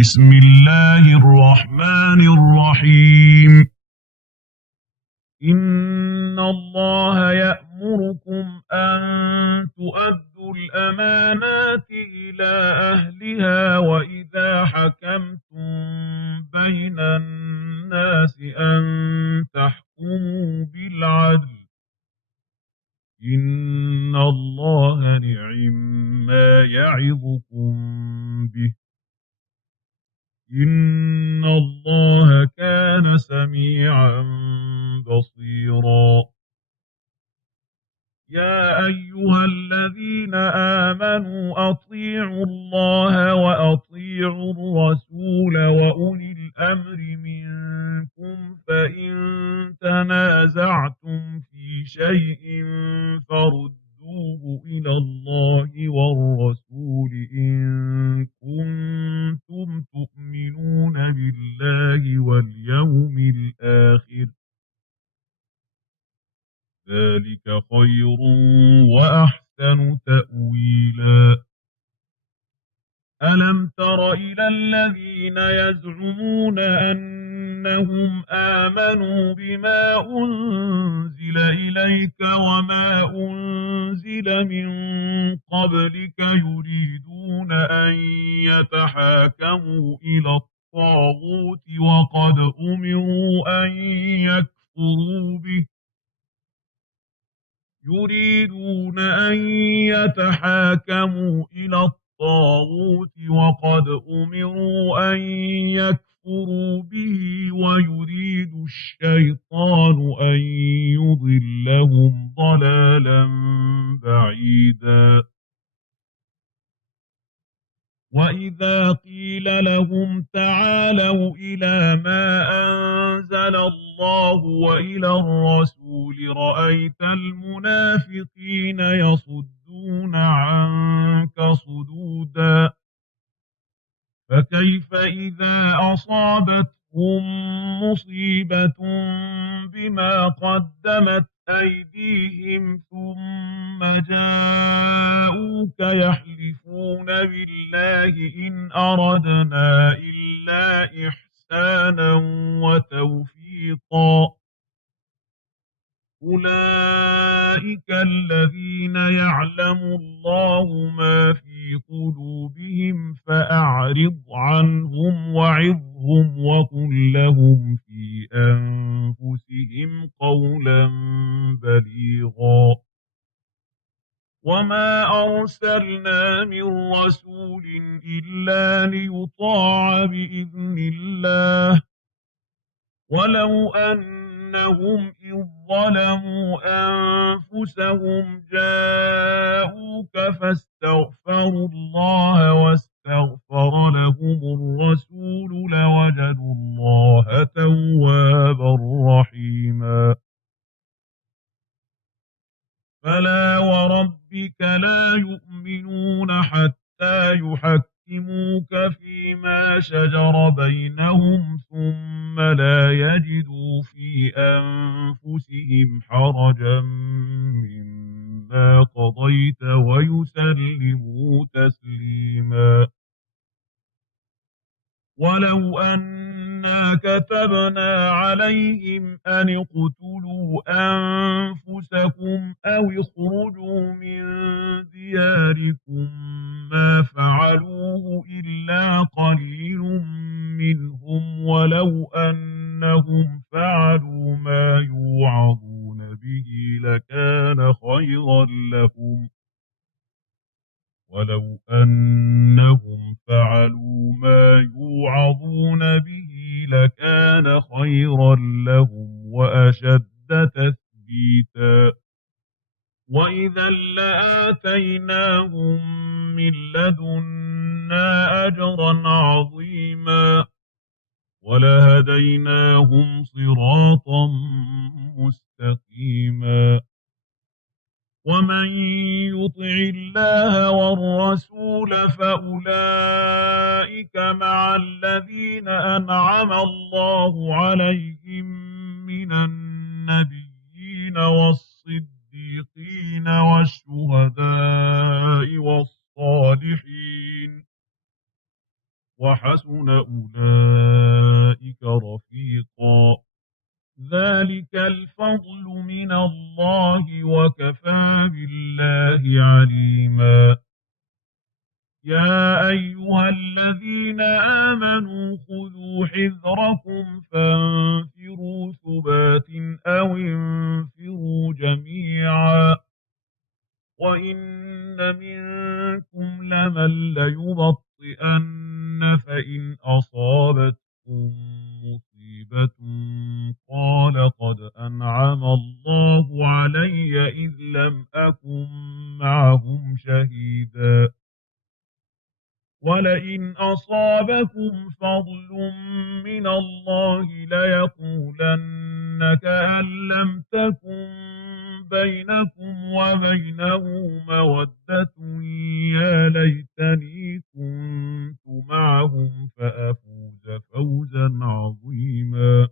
بسم الله الرحمن الرحيم. إن الله يأمركم أن تؤدوا الأمانات إلى أهلها وإذا حكمتم بين الناس أن تحكموا بالعدل. إن الله نعم يعظكم به. إن الله كان سميعا بصيرا. يا أيها الذين آمنوا أطيعوا الله وأطيعوا الرسول وأولي الأمر منكم فإن تنازعتم في شيء فردوه إلى الله والرسول إن كنتم تؤمنون بالله واليوم الآخر، ذلك خير وأحسن تأويلا. ألم تر إلى الذين يزعمون أنهم آمنوا بما أنزل إليك وما أنزل من قبلك يريدون أن يتحاكموا إلى الطاغوت وقد أمروا أن يكفروا به يريدون أن يتحاكموا إلى الطاغوت وقد أمروا أن يكفروا به ويريد الشيطان أن يضلهم ضلالا بعيدا. وإذا قيل لهم تعالوا إلى ما أنزل الله وإلى الرسول رأيت المنافقين يصدون عنك صدودا. فكيف إذا أصابتهم مصيبة بما قدمت أيديهم ثم جاءوك يحلفون بالله إن أردنا إلا إحسانا وتوفيقا. أولئك الذين يعلم الله ما في قلوبهم فأعرض عنهم وعظهم وقل لهم في أنفسهم قولا بليغا. وما أرسلنا من رسول إلا ليطاع بإذن الله ولو أنهم إذ ظلموا أنفسهم جاءوك فاستغفروا الله واستغفر لهم الرسول لوجدوا الله توابا رحيما. فلا وربك لا يؤمنون حتى يحكموك فيما شجر بينهم ثم لا يجدوا في أنفسهم حرجا مما قضيت ويسلموا تسليما. ولو أنا كتبنا عليهم أن اقتلوا أنفسكم أو اخرجوا من دياركم ما فعلوه إلا قليل منهم ولو أنهم فعلوا ما يوعظون به لكان خيرا لهم ولو أنهم فعلوا ما يوعظون به لكان خيرا لهم وأشد تثبيتا. وإذا لآتيناهم من لدنا أجرا عظيما ولهديناهم صراطا مستقيما. ومن يطع الله والرسول فأولئك مع الذين أنعم الله عليهم من النبيين والصديقين والشهداء والصالحين وحسن من الله وكفى بالله عليما يا أيها الذين آمنوا خذوا حذركم فانفروا ثبات أو انفروا جميعا وإن منكم لمن ليبطئن فإن أصابتكم مصيبة قال قد أنعم الله علي إذ لم أكن معهم شهيدا ولئن أصابكم فضل من الله ليقولن كأن لم تكن بينكم وبينه مودة يا ليتني كنت معهم فأفوز فوزا عظيما